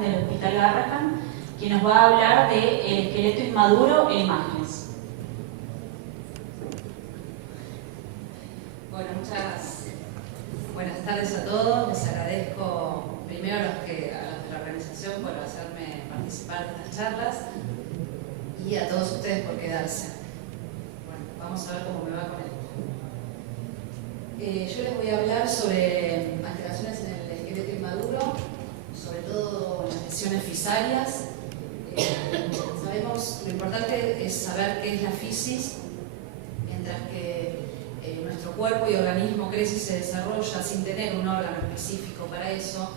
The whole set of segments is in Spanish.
Del Hospital Garrahan, quien nos va a hablar de esqueleto inmaduro en imágenes. Bueno, buenas tardes a todos. Les agradezco primero a los de la organización por hacerme participar de estas charlas y a todos ustedes por quedarse. Bueno, vamos a ver cómo me va con esto. Yo les voy a hablar sobre alteraciones en el esqueleto inmaduro, sobre todo las lesiones fisarias. Sabemos, lo importante es saber qué es la fisis, mientras que nuestro cuerpo y organismo crece y se desarrolla sin tener un órgano específico para eso.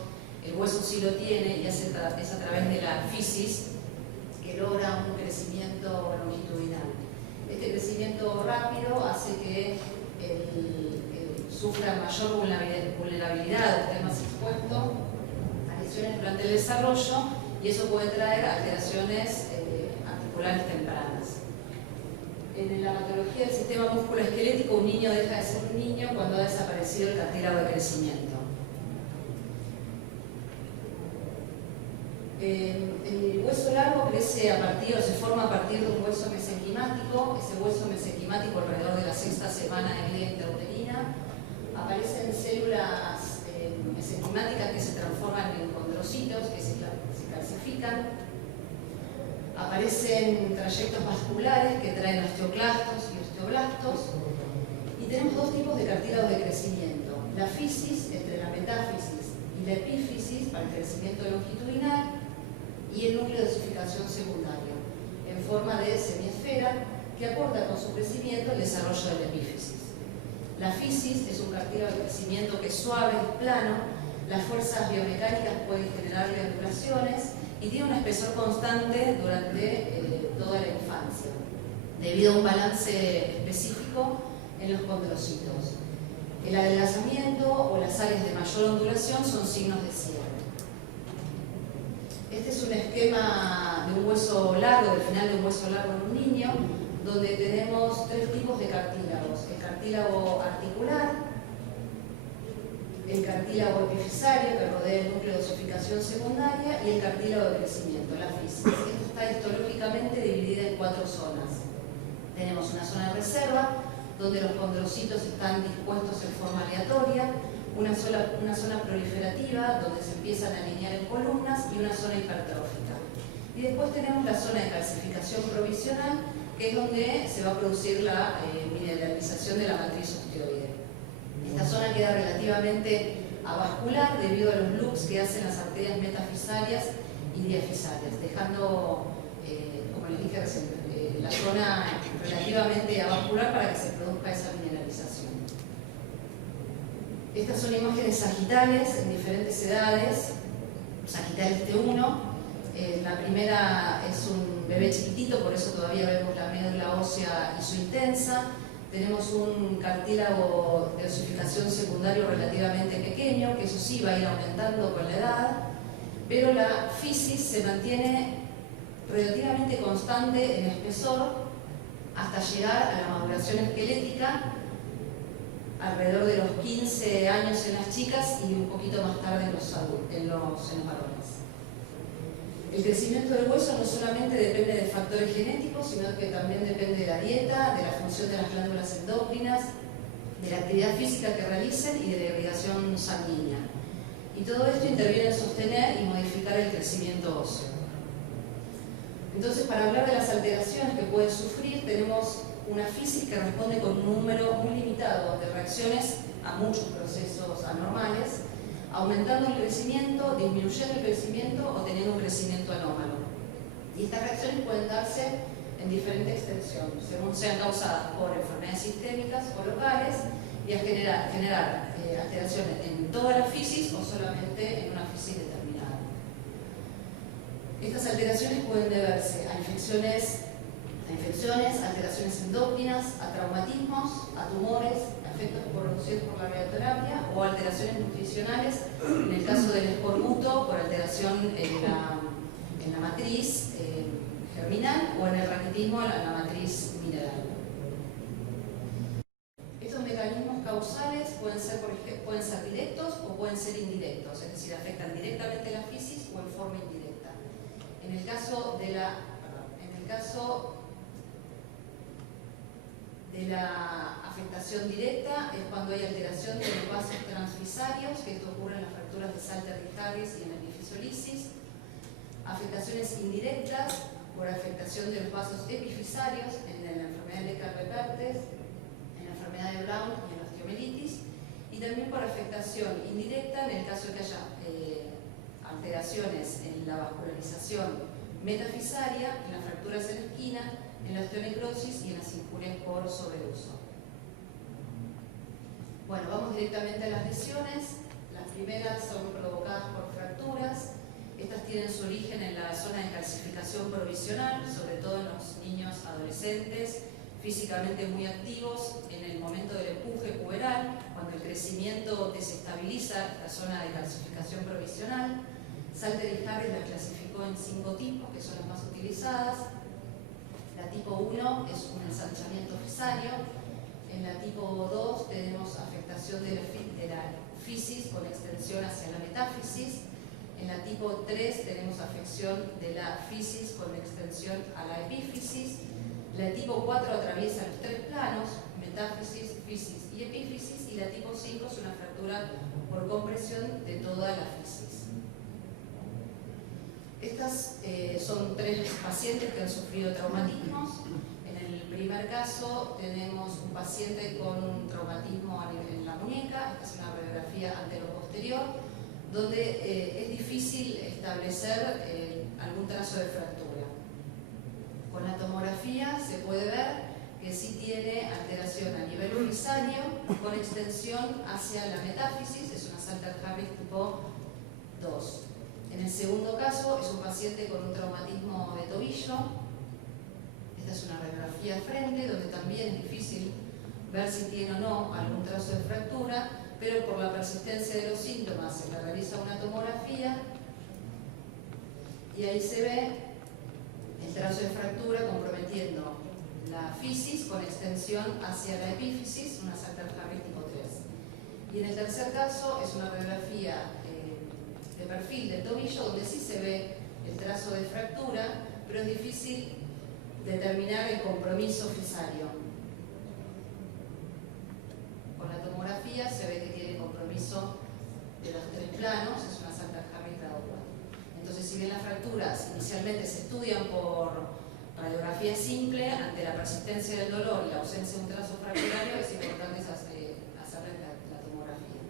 El hueso sí lo tiene y es a través de la fisis que logra un crecimiento longitudinal. Este crecimiento rápido hace que sufra mayor vulnerabilidad, esté más expuesto durante el desarrollo, y eso puede traer alteraciones articulares tempranas. En la patología del sistema musculoesquelético, un niño deja de ser un niño cuando ha desaparecido el cartílago de crecimiento. El hueso largo crece se forma a partir de un hueso mesenquimático. Ese hueso mesenquimático, alrededor de la 6ª semana de vida intrauterina, aparecen células mesenquimáticas que se transforman en condrocitos, que se calcifican. Aparecen trayectos vasculares que traen osteoclastos y osteoblastos. Y tenemos dos tipos de cartílagos de crecimiento: la fisis, entre la metáfisis y la epífisis, para el crecimiento longitudinal, y el núcleo de osificación secundario, en forma de semiesfera, que aporta con su crecimiento el desarrollo de la epífisis. La fisis es un cartílago de crecimiento que es suave, es plano. Las fuerzas biomecánicas pueden generar vibraciones y tiene un espesor constante durante toda la infancia, debido a un balance específico en los condrocitos. El adelgazamiento o las áreas de mayor ondulación son signos de cierre. Este es un esquema de un hueso largo, del final de un hueso largo en un niño, donde tenemos tres tipos de cartílagos: el cartílago articular, el cartílago epifisario, que rodea el núcleo de osificación secundaria, y el cartílago de crecimiento, la fisis. Esto está histológicamente dividida en 4 zonas. Tenemos una zona de reserva, donde los condrocitos están dispuestos en forma aleatoria, una zona proliferativa, donde se empiezan a alinear en columnas, y una zona hipertrófica. Y después tenemos la zona de calcificación provisional, que es donde se va a producir la mineralización de la matriz osteoide. Esta zona queda relativamente avascular debido a los loops que hacen las arterias metafisarias y diafisarias, dejando, como les dije recién, la zona relativamente avascular para que se produzca esa mineralización. Estas son imágenes sagitales en diferentes edades, sagitales T1. La primera es un bebé chiquitito, por eso todavía vemos la médula ósea isointensa. Tenemos un cartílago de osificación secundario relativamente pequeño, que eso sí va a ir aumentando con la edad, pero la fisis se mantiene relativamente constante en espesor hasta llegar a la maduración esquelética alrededor de los 15 años en las chicas y un poquito más tarde en los varones. El crecimiento del hueso no solamente depende de factores genéticos, sino que también depende de la dieta, de la función de las glándulas endócrinas, de la actividad física que realicen y de la irrigación sanguínea. Y todo esto interviene en sostener y modificar el crecimiento óseo. Entonces, para hablar de las alteraciones que puede sufrir, tenemos una fisis que responde con un número muy limitado de reacciones a muchos procesos anormales, aumentando el crecimiento, disminuyendo el crecimiento o teniendo un crecimiento anómalo. Y estas reacciones pueden darse en diferente extensión, según sean causadas por enfermedades sistémicas o locales, y a generar alteraciones en toda la fisis o solamente en una fisis determinada. Estas alteraciones pueden deberse a infecciones a infecciones, alteraciones endócrinas, a traumatismos, a tumores, a efectos producidos por la radioterapia o alteraciones nutricionales, en el caso del escorbuto por alteración en la matriz germinal o en el raquitismo en la matriz mineral. Estos mecanismos causales pueden ser directos o pueden ser indirectos, es decir, afectan directamente la fisis o en forma indirecta. En el caso de la afectación directa es cuando hay alteración de los vasos transfisarios, que esto ocurre en las fracturas de Salter y Harris y en el difisolisis. Afectaciones indirectas por afectación de los vasos epifisarios en la enfermedad de Carle-Pertes, en la enfermedad de Brown y en la osteomielitis, y también por afectación indirecta en el caso de que haya alteraciones en la vascularización metafisaria, en las fracturas de la esquina, en la osteonecrosis y en las injurias por sobreuso. Bueno, vamos directamente a las lesiones. Las primeras son provocadas por fracturas. Estas tienen su origen en la zona de calcificación provisional, sobre todo en los niños adolescentes, físicamente muy activos en el momento del empuje puberal, cuando el crecimiento desestabiliza esta zona de calcificación provisional. Salter y Harris las clasificó en 5 tipos, que son las más utilizadas. La tipo 1 es un ensanchamiento fisario. En la tipo 2 tenemos afectación de la fisis con extensión hacia la metáfisis. En la tipo 3 tenemos afección de la fisis con extensión a la epífisis. La tipo 4 atraviesa los 3 planos, metáfisis, fisis y epífisis. Y la tipo 5 es una fractura por compresión de toda la fisis. Estas son 3 pacientes que han sufrido traumatismos. En el primer caso tenemos un paciente con un traumatismo en la muñeca, esta es una radiografía antero-posterior, donde es difícil establecer algún trazo de fractura. Con la tomografía se puede ver que sí tiene alteración a nivel fisario con extensión hacia la metáfisis, es una Salter Harris tipo 2. En el segundo caso es un paciente con un traumatismo de tobillo. Esta es una radiografía frente, donde también es difícil ver si tiene o no algún trazo de fractura, pero por la persistencia de los síntomas se le realiza una tomografía y ahí se ve el trazo de fractura comprometiendo la fisis con extensión hacia la epífisis, una Salter Harris tipo 3. Y en el tercer caso es una radiografía de perfil del tobillo, donde sí se ve el trazo de fractura, pero es difícil determinar el compromiso fisario. Con la tomografía se ve que tiene compromiso de los 3 planos, es una Salter Harris grado 4. Entonces, si bien las fracturas inicialmente se estudian por radiografía simple, ante la persistencia del dolor y la ausencia de un trazo fracturario, es importante hacerles la tomografía.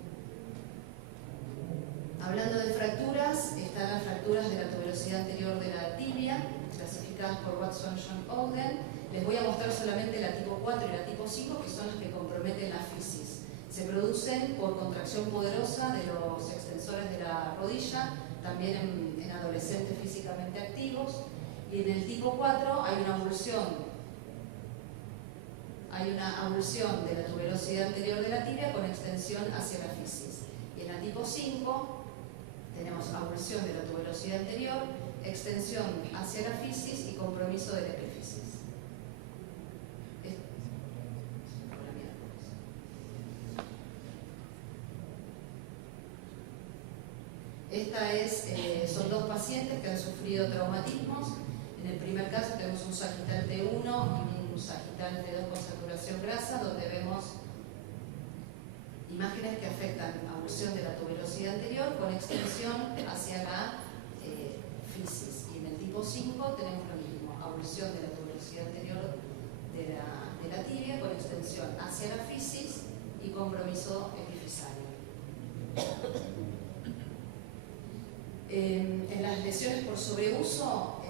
Hablando de fracturas, están las fracturas de la tuberosidad anterior de la tibia, clasificadas por Watson John Ogden. Les voy a mostrar solamente la tipo 4 y la tipo 5, que son las que comprometen la fisis. Se producen por contracción poderosa de los extensores de la rodilla, también en adolescentes físicamente activos. Y en el tipo 4 hay una avulsión de la tuberosidad anterior de la tibia con extensión hacia la fisis. Y en la tipo 5 tenemos avulsión de la tuberosidad anterior, extensión hacia la fisis y compromiso de la epífisis. Son 2 pacientes que han sufrido traumatismos. En el primer caso tenemos un sagital T1 y un sagital T2 con saturación grasa, donde vemos imágenes que afectan avulsión de la tuberosidad anterior con extensión hacia la fisis. Y en el tipo 5 tenemos lo mismo, avulsión de la tuberosidad anterior de la tibia con extensión hacia la fisis y compromiso epifisario. En las lesiones por sobreuso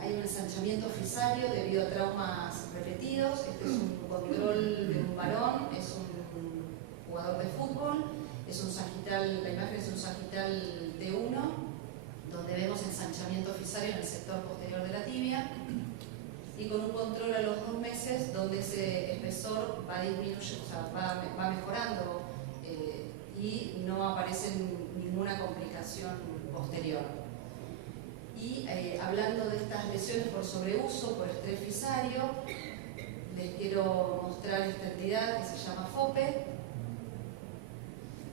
hay un ensanchamiento fisario debido a traumas repetidos. Este es un control de un varón, es un jugador de fútbol, es un sagital, la imagen es un sagital T1, donde vemos ensanchamiento fisario en el sector posterior de la tibia. y con un control a los 2 meses donde ese espesor va disminuyendo, o sea, va mejorando y no aparece ninguna complicación posterior. Y hablando de estas lesiones por sobreuso, por estrés fisario, les quiero mostrar esta entidad que se llama FOPE,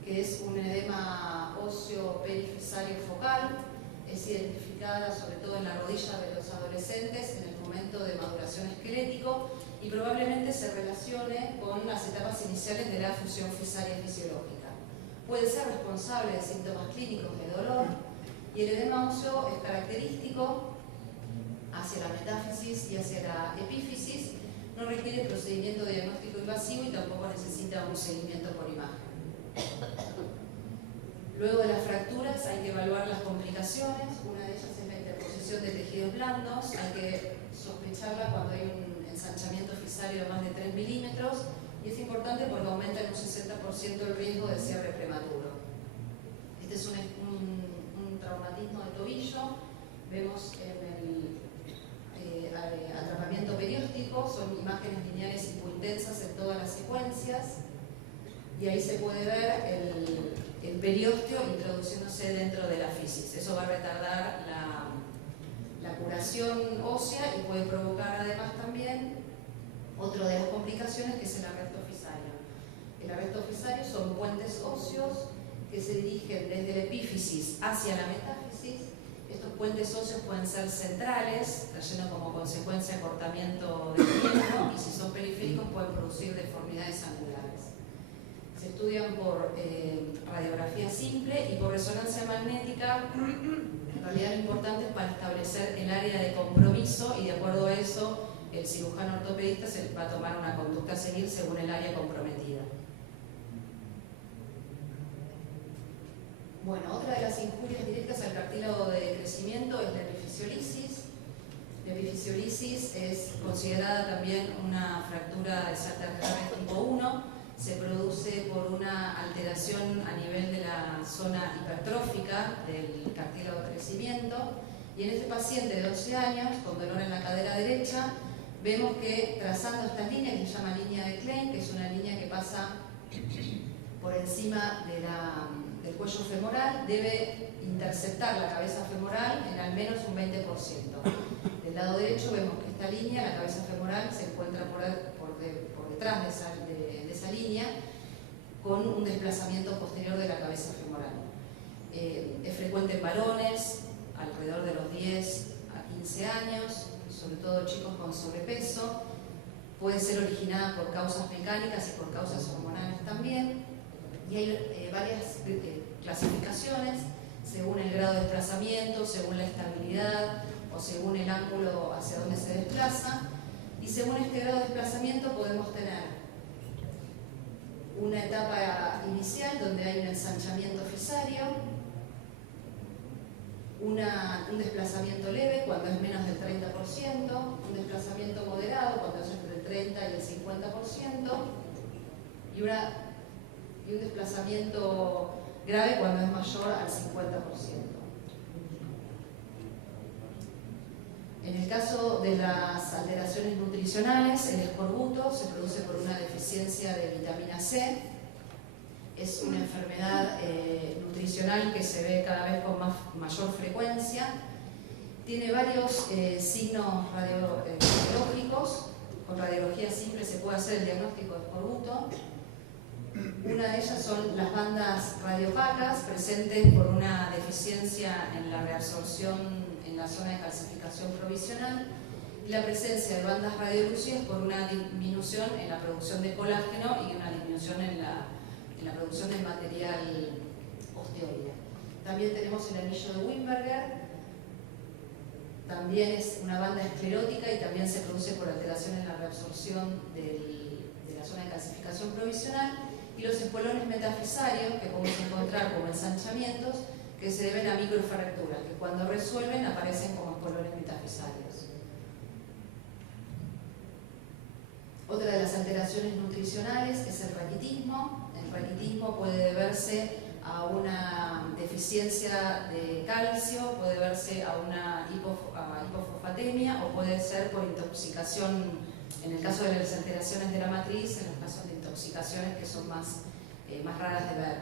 que es un edema óseo perifisario focal. Es identificada sobre todo en la rodilla de los adolescentes en el momento de maduración esquelético y probablemente se relacione con las etapas iniciales de la fusión fisaria fisiológica. Puede ser responsable de síntomas clínicos de dolor y el edema óseo es característico hacia la metáfisis y hacia la epífisis. No requiere procedimiento diagnóstico invasivo y tampoco necesita un seguimiento por imagen. Luego de las fracturas hay que evaluar las complicaciones. Una de ellas es la interposición de tejidos blandos. Hay que sospecharla cuando hay un ensanchamiento fisario de más de 3 milímetros y es importante porque aumenta en un 60% el riesgo de cierre prematuro. Este es un traumatismo de tobillo. Vemos en el atrapamiento perióstico, son imágenes lineales hipointensas en todas las secuencias y ahí se puede ver el periósteo introduciéndose dentro de la fisis. Eso va a retardar la curación ósea y puede provocar además también otra de las complicaciones que es el arresto fisario. El arresto fisario son puentes óseos que se dirigen desde la epífisis hacia la metáfisis. Estos puentes óseos pueden ser centrales, trayendo como consecuencia acortamiento del tiempo, y si son periféricos pueden producir deformidades angulares. Se estudian por radiografía simple y por resonancia magnética. En realidad lo importante es para establecer el área de compromiso y de acuerdo a eso el cirujano ortopedista se va a tomar una conducta a seguir según el área comprometida. Bueno, otra de las injurias directas al cartílago de crecimiento es la epifisiolisis. La epifisiolisis es considerada también una fractura de Salter-Harris tipo 1. Se produce por una alteración a nivel de la zona hipertrófica del cartílago de crecimiento. Y en este paciente de 12 años, con dolor en la cadera derecha, vemos que trazando esta línea, que se llama línea de Klein, que es una línea que pasa por encima del cuello femoral, debe interceptar la cabeza femoral en al menos un 20%. Del lado derecho vemos que esta línea, la cabeza femoral, se encuentra por detrás de esa línea, con un desplazamiento posterior de la cabeza femoral. Es frecuente en varones, alrededor de los 10 a 15 años, sobre todo chicos con sobrepeso. Puede ser originada por causas mecánicas y por causas hormonales también. Y hay varias clasificaciones según el grado de desplazamiento, según la estabilidad o según el ángulo hacia donde se desplaza. Y según este grado de desplazamiento podemos tener una etapa inicial donde hay un ensanchamiento fisario, un desplazamiento leve cuando es menos del 30%, un desplazamiento moderado cuando es entre el 30 y el 50%, y un desplazamiento grave cuando es mayor al 50%. En el caso de las alteraciones nutricionales, el escorbuto se produce por una deficiencia de vitamina C. Es una enfermedad nutricional que se ve cada vez con mayor frecuencia. Tiene varios signos radiológicos. Con radiología simple se puede hacer el diagnóstico de escorbuto. Una de ellas son las bandas radiopacas presentes por una deficiencia en la reabsorción en la zona de calcificación provisional y la presencia de bandas radiolúcidas por una disminución en la producción de colágeno y una disminución en la producción del material osteoide. También tenemos el anillo de Wimberger, también es una banda esclerótica y también se produce por alteración en la reabsorción de la zona de calcificación provisional, y los espolones metafisarios que podemos encontrar como ensanchamientos que se deben a microfracturas, que cuando resuelven aparecen como espolones metafisarios. Otra de las alteraciones nutricionales es el raquitismo. El raquitismo puede deberse a una deficiencia de calcio, puede verse a una hipofosfatemia o puede ser por intoxicación, en el caso de las alteraciones de la matriz, en los casos de intoxicaciones que son más raras de ver.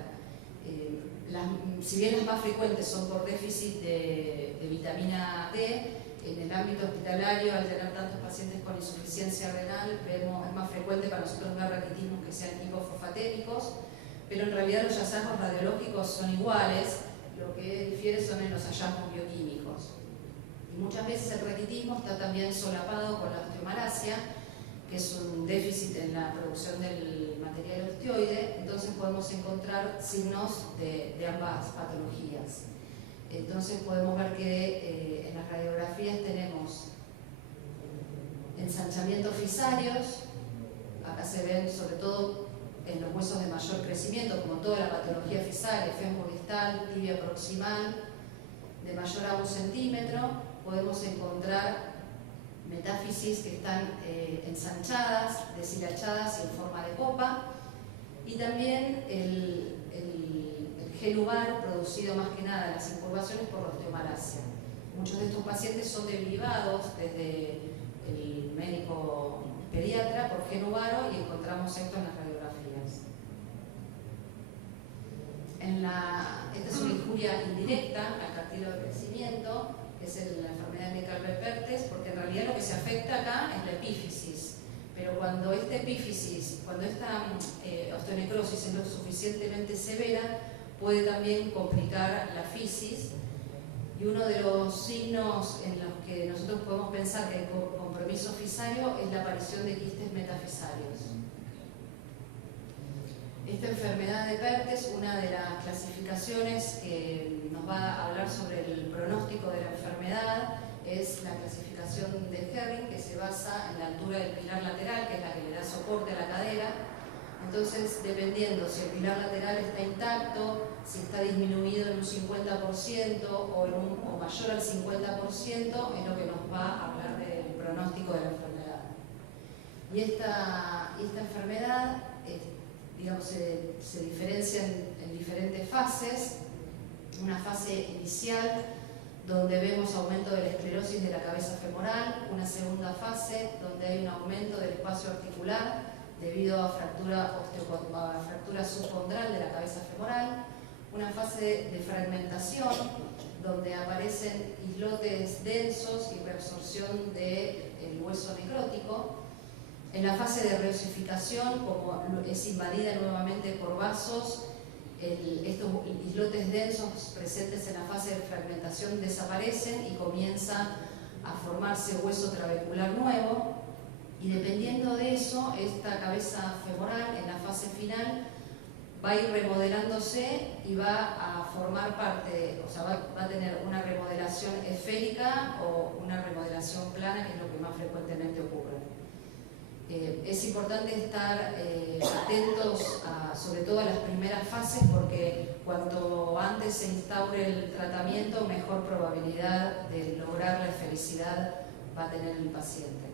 Si bien las más frecuentes son por déficit de vitamina D, en el ámbito hospitalario, al tener tantos pacientes con insuficiencia renal, es más frecuente para nosotros ver raquitismos que sean hipofosfatémicos, pero en realidad los hallazgos radiológicos son iguales, lo que difiere son en los hallazgos bioquímicos. Y muchas veces el raquitismo está también solapado con la osteomalacia, que es un déficit en la producción del material osteoide, entonces podemos encontrar signos de ambas patologías. Entonces podemos ver que en las radiografías tenemos ensanchamientos fisarios, acá se ven sobre todo en los huesos de mayor crecimiento, como toda la patología fisaria, fémur distal, tibia proximal, de mayor a 1 centímetro, podemos encontrar metáfisis que están ensanchadas, deshilachadas y en forma de copa, y también el gel uvar producido más que nada en las incurvaciones por la osteomalacia. Muchos de estos pacientes son derivados desde el médico pediatra por gel uvaro y encontramos esto en las radiografías. Esta es una injuria indirecta al cartílago de crecimiento, que es la enfermedad de Calver-Pertes, porque en realidad lo que se afecta acá es la epífisis. Pero cuando esta epífisis, cuando esta osteonecrosis es lo suficientemente severa, puede también complicar la fisis. Y uno de los signos en los que nosotros podemos pensar que hay compromiso fisario es la aparición de quistes metafisarios. Esta enfermedad de Pertes, una de las clasificaciones que nos va a hablar sobre el pronóstico de la enfermedad, es la clasificación de Herring, que se basa en la altura del pilar lateral, que es la que le da soporte a la cadera. Entonces, dependiendo si el pilar lateral está intacto, si está disminuido en un 50% o mayor al 50%, es lo que nos va a hablar del pronóstico de la enfermedad. Y esta enfermedad digamos, se diferencia en diferentes fases. Una fase inicial donde vemos aumento de la esclerosis de la cabeza femoral, una segunda fase donde hay un aumento del espacio articular debido a fractura subcondral de la cabeza femoral, una fase de fragmentación donde aparecen islotes densos y reabsorción del hueso necrótico. En la fase de reosificación, como es invadida nuevamente por vasos, estos islotes densos presentes en la fase de fragmentación desaparecen y comienza a formarse hueso trabecular nuevo, y dependiendo de eso, esta cabeza femoral en la fase final va a ir remodelándose y va a formar parte, o sea, va a tener una remodelación esférica o una remodelación plana, que es lo que más frecuentemente ocurre. Es importante estar atentos sobre todo a las primeras fases, porque cuanto antes se instaure el tratamiento, mejor probabilidad de lograr la esfericidad va a tener el paciente.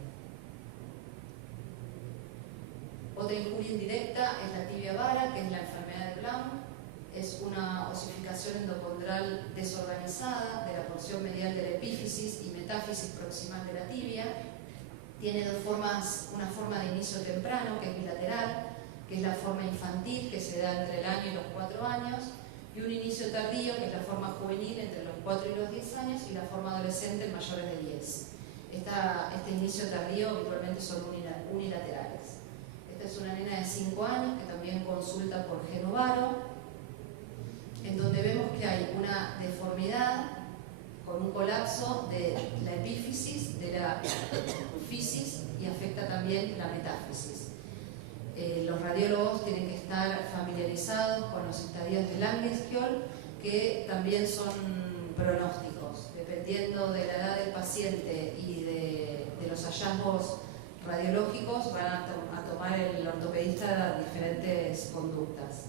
Otra injuria indirecta es la tibia vara, que es la enfermedad de Blount. Es una osificación endocondral desorganizada de la porción medial de la epífisis y metáfisis proximal de la tibia. Tiene dos formas, una forma de inicio temprano, que es bilateral, que es la forma infantil, que se da entre el año y los 4 años, y un inicio tardío, que es la forma juvenil entre los 4 y los 10 años, y la forma adolescente en mayores de 10. Este inicio tardío habitualmente son unilaterales. Esta es una nena de 5 años que también consulta por gel uvaro, en donde vemos que hay una deformidad con un colapso de la epífisis, de la fisis, y afecta también la metáfisis. Los radiólogos tienen que estar familiarizados con los estadios de Langenskiol, que también son pronósticos. Dependiendo de la edad del paciente y de los hallazgos radiológicos, van a tomar el ortopedista diferentes conductas.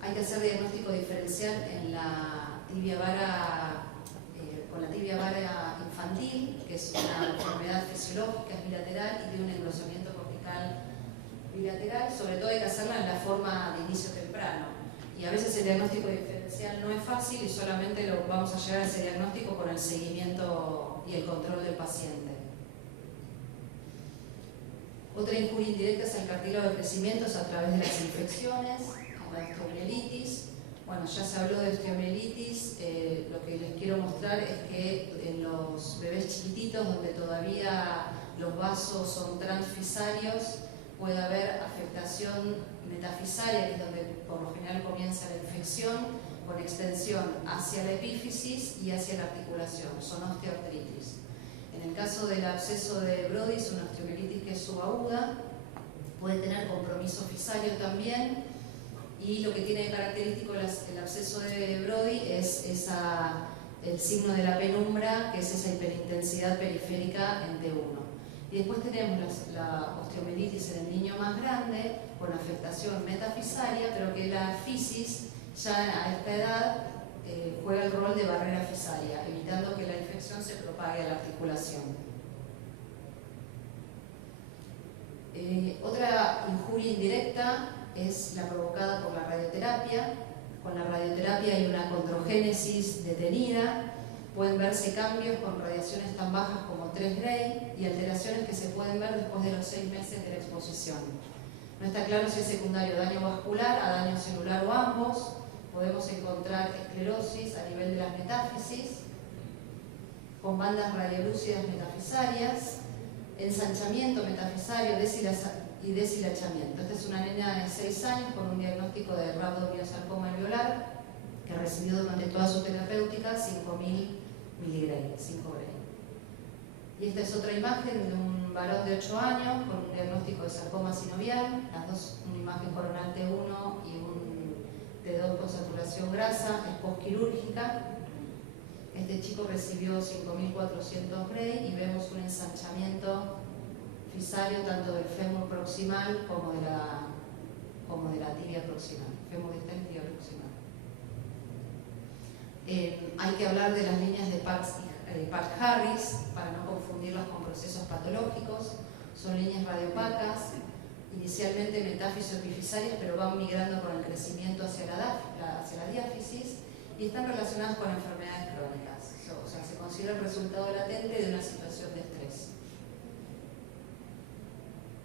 Hay que hacer diagnóstico diferencial en la tibia vara, con la tibia vara infantil, que es una enfermedad fisiológica, es bilateral y de un engrosamiento cortical bilateral, sobre todo hay que hacerla en la forma de inicio temprano. Y a veces el diagnóstico diferencial no es fácil y solamente vamos a llegar a ese diagnóstico con el seguimiento y el control del paciente. Otra injuria indirecta es el cartílago de crecimiento a través de las infecciones, la osteomielitis. Bueno, ya se habló de osteomielitis, lo que les quiero mostrar es que en los bebés chiquititos donde todavía los vasos son transfisarios, puede haber afectación metafisaria, que es donde por lo general comienza la infección, con extensión hacia la epífisis y hacia la articulación, son osteoartritis. En el caso del absceso de Brody, es una osteomielitis que es subaguda, puede tener compromiso fisario también, y lo que tiene de característico el absceso de Brody es el signo de la penumbra, que es esa hiperintensidad periférica en T1. Y después tenemos la osteomielitis en el niño más grande, con afectación metafisaria, pero que la fisis ya a esta edad juega el rol de barrera fisaria, evitando que la infección se propague a la articulación. Otra injuria indirecta es la provocada por la radioterapia. Con la radioterapia hay una condrogénesis detenida, pueden verse cambios con radiaciones tan bajas como 3 Gray y alteraciones que se pueden ver después de los 6 meses de la exposición. No está claro si es secundario daño vascular, a daño celular o ambos. Podemos encontrar esclerosis a nivel de las metáfisis, con bandas radiolúcidas metafisarias, ensanchamiento metafisario y deshilachamiento. Esta es una niña de 6 años con un diagnóstico de rhabdomyosarcoma alveolar que recibió durante toda su terapéutica 5.000 miligray, 5 Gray. Y esta es otra imagen de un varón de 8 años con un diagnóstico de sarcoma sinovial, las dos, una imagen coronal T1 y un T2 con saturación grasa, es postquirúrgica. Este chico recibió 5.400 Gray y vemos un ensanchamiento fisario tanto del fémur proximal como de la tibia proximal, fémur distal y tibia proximal. Hay que hablar de las líneas de Park-Harris para no confundirlas con procesos patológicos. Son líneas radiopacas, inicialmente metáfiso-epifisarias, pero van migrando con el crecimiento hacia la diáfisis y están relacionadas con enfermedades crónicas. O sea, se considera el resultado latente de una situación de estrés.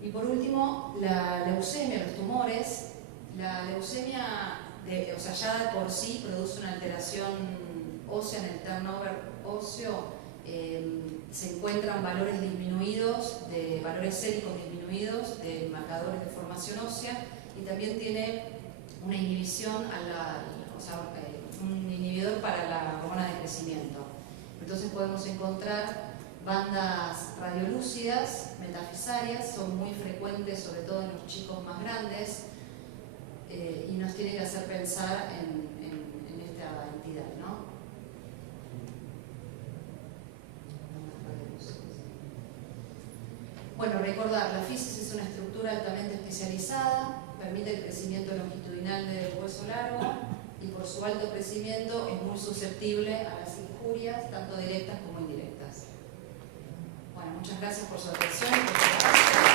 Y por último, la leucemia, los tumores. La leucemia, ya de por sí produce una alteración ósea en el turnover óseo. Se encuentran valores disminuidos, valores séricos disminuidos de marcadores de formación ósea y también tiene una inhibición, un inhibidor para la hormona de crecimiento. Entonces podemos encontrar bandas radiolúcidas, metafisarias, son muy frecuentes sobre todo en los chicos más grandes y nos tiene que hacer pensar en esta entidad, ¿no? Bueno, recordar, la fisis es una estructura altamente especializada, permite el crecimiento longitudinal del hueso largo y por su alto crecimiento es muy susceptible a las injurias, tanto directas como indirectas. Bueno, muchas gracias por su atención y por su